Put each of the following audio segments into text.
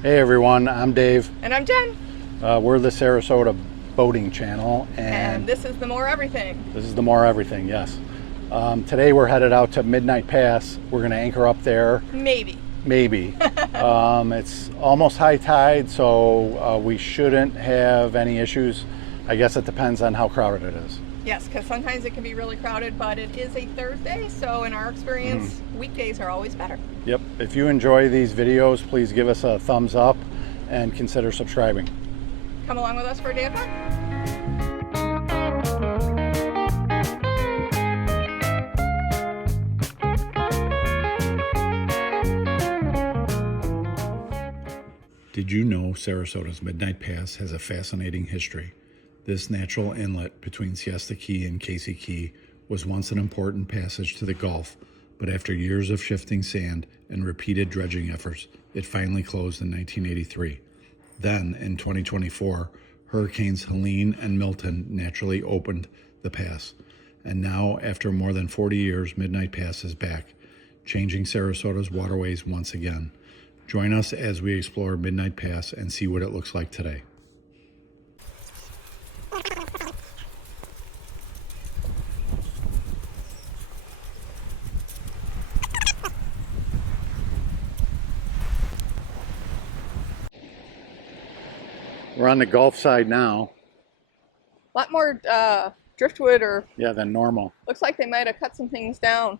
Hey everyone, I'm Dave. And I'm Jen. We're the Sarasota boating channel, And this is the More Everything. This is the More Everything, yes. Today we're headed out to Midnight Pass. We're going to anchor up there. Maybe. It's almost high tide, so we shouldn't have any issues. I guess it depends on how crowded it is. Yes, because sometimes it can be really crowded, but it is a Thursday, so in our experience, weekdays are always better. Yep. If you enjoy these videos, please give us a thumbs up and consider subscribing. Come along with us for a day of fun. Did you know Sarasota's Midnight Pass has a fascinating history? This natural inlet between Siesta Key and Casey Key was once an important passage to the Gulf, but after years of shifting sand and repeated dredging efforts, it finally closed in 1983. Then, in 2024, Hurricanes Helene and Milton naturally opened the pass. And now, after more than 40 years, Midnight Pass is back, changing Sarasota's waterways once again. Join us as we explore Midnight Pass and see what it looks like today. We're on the Gulf side now. A lot more driftwood than normal. Looks like they might have cut some things down.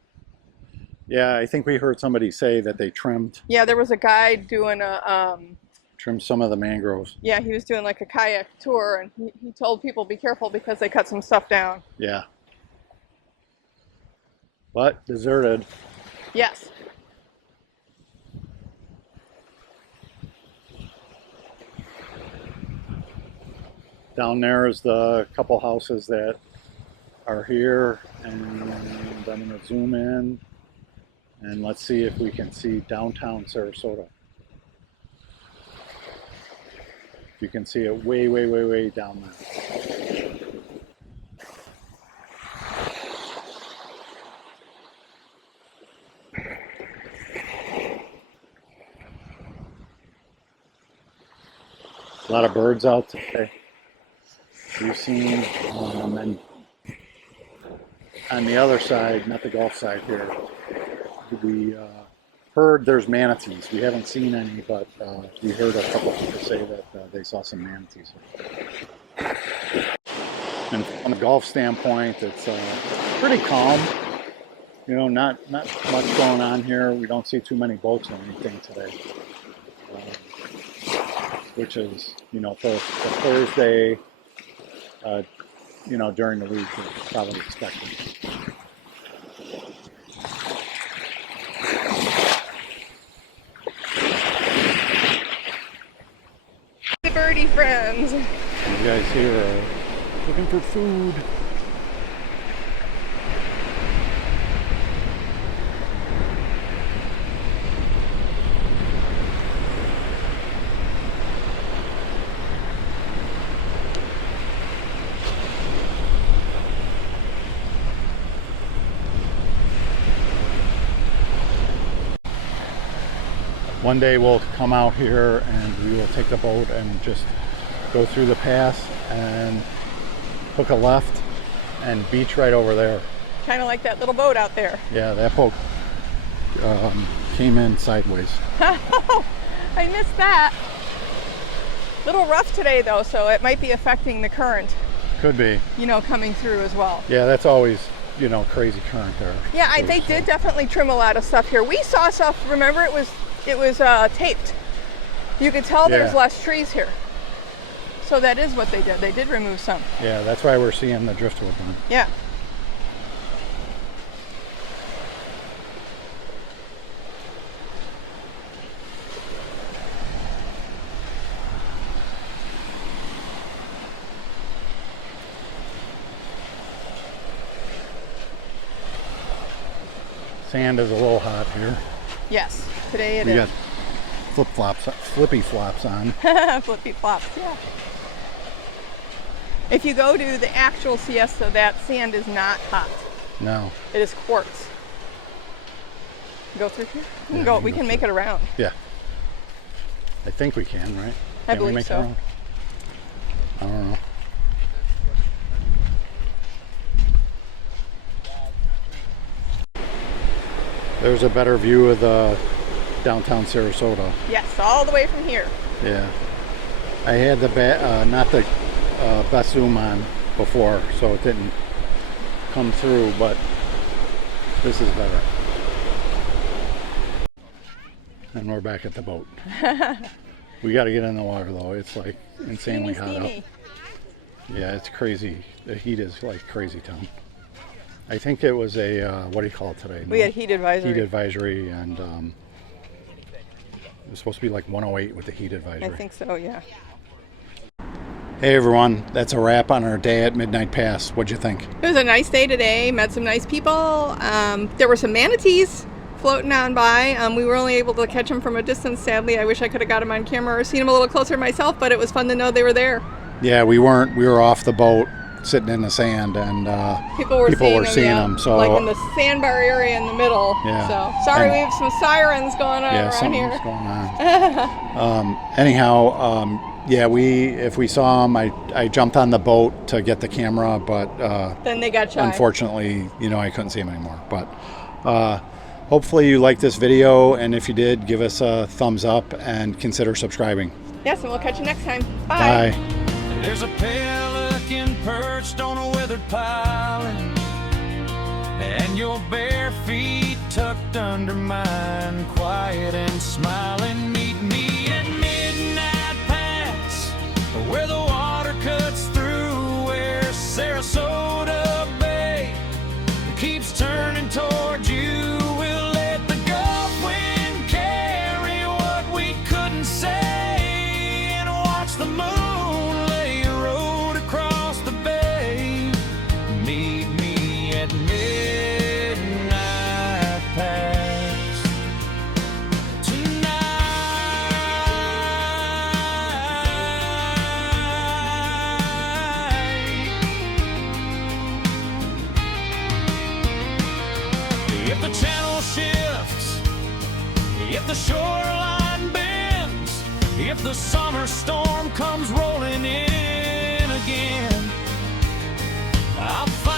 Yeah, I think we heard somebody say that they trimmed. Yeah, there was a guy doing a... trimmed some of the mangroves. Yeah, he was doing like a kayak tour, and he told people be careful because they cut some stuff down. Yeah. But deserted. Yes. Down there is the couple houses that are here, and I'm going to zoom in and let's see if we can see downtown Sarasota. You can see it way, way, way, way down there. A lot of birds out today. We've seen, and on the other side, not the Gulf side here, we heard there's manatees. We haven't seen any, but we heard a couple people say that they saw some manatees. And from a Gulf standpoint, it's pretty calm. You know, not much going on here. We don't see too many boats or anything today, which is, you know, for Thursday. You know, during the week, it's probably expected. The birdie friends. You guys here are looking for food. One day we'll come out here and we will take the boat and just go through the pass and hook a left and beach right over there. Kind of like that little boat out there. Yeah, that boat came in sideways. I missed that. Little rough today though, so it might be affecting the current. Could be. You know, coming through as well. Yeah, that's always, you know, crazy current there. Yeah, they did definitely trim a lot of stuff here. We saw stuff, remember it was taped. You could tell there's less trees here. So that is what they did. They did remove some. Yeah, that's why we're seeing the driftwood one. Yeah. Sand is a little hot here. Yes, today we is. Got flippy flops on. Flippy flops, yeah. If you go to the actual Siesta, that sand is not hot. No. It is quartz. Go through here? We can make it around. Yeah. I think we can, right? I Can we believe make so. our own? I don't know. There's a better view of the downtown Sarasota. Yes, all the way from here. Yeah. I had the not the best zoom on before, so it didn't come through, but this is better. And we're back at the boat. We got to get in the water though. It's like insanely hot out. Yeah, it's crazy. The heat is like crazy town. I think it was a what do you call it today? We had heat advisory. Heat advisory, and it was supposed to be like 108 with the heat advisory. I think so, yeah. Hey everyone, that's a wrap on our day at Midnight Pass. What'd you think? It was a nice day today. Met some nice people. There were some manatees floating on by. We were only able to catch them from a distance, sadly. I wish I could have got them on camera or seen them a little closer myself, but it was fun to know they were there. Yeah, we weren't. We were off the boat, sitting in the sand, and people were seeing them. So like in the sandbar area in the middle. Yeah. So sorry, we have some sirens going on around here. Something's going on. Anyhow, yeah, if we saw them, I jumped on the boat to get the camera, but then they got shy. Unfortunately, I couldn't see them anymore. But hopefully you liked this video, and if you did, give us a thumbs up and consider subscribing. Yes, and we'll catch you next time. Bye. Bye. There's a pelican perched on a weathered piling, and your bare feet tucked under mine, quiet and smiling. Meet me at Midnight Pass, where the water cuts through, where Sarasota Bay keeps turning toward you. We'll let the Gulf wind carry what we couldn't say, and watch the moon if the shoreline bends, if the summer storm comes rolling in again, I'll find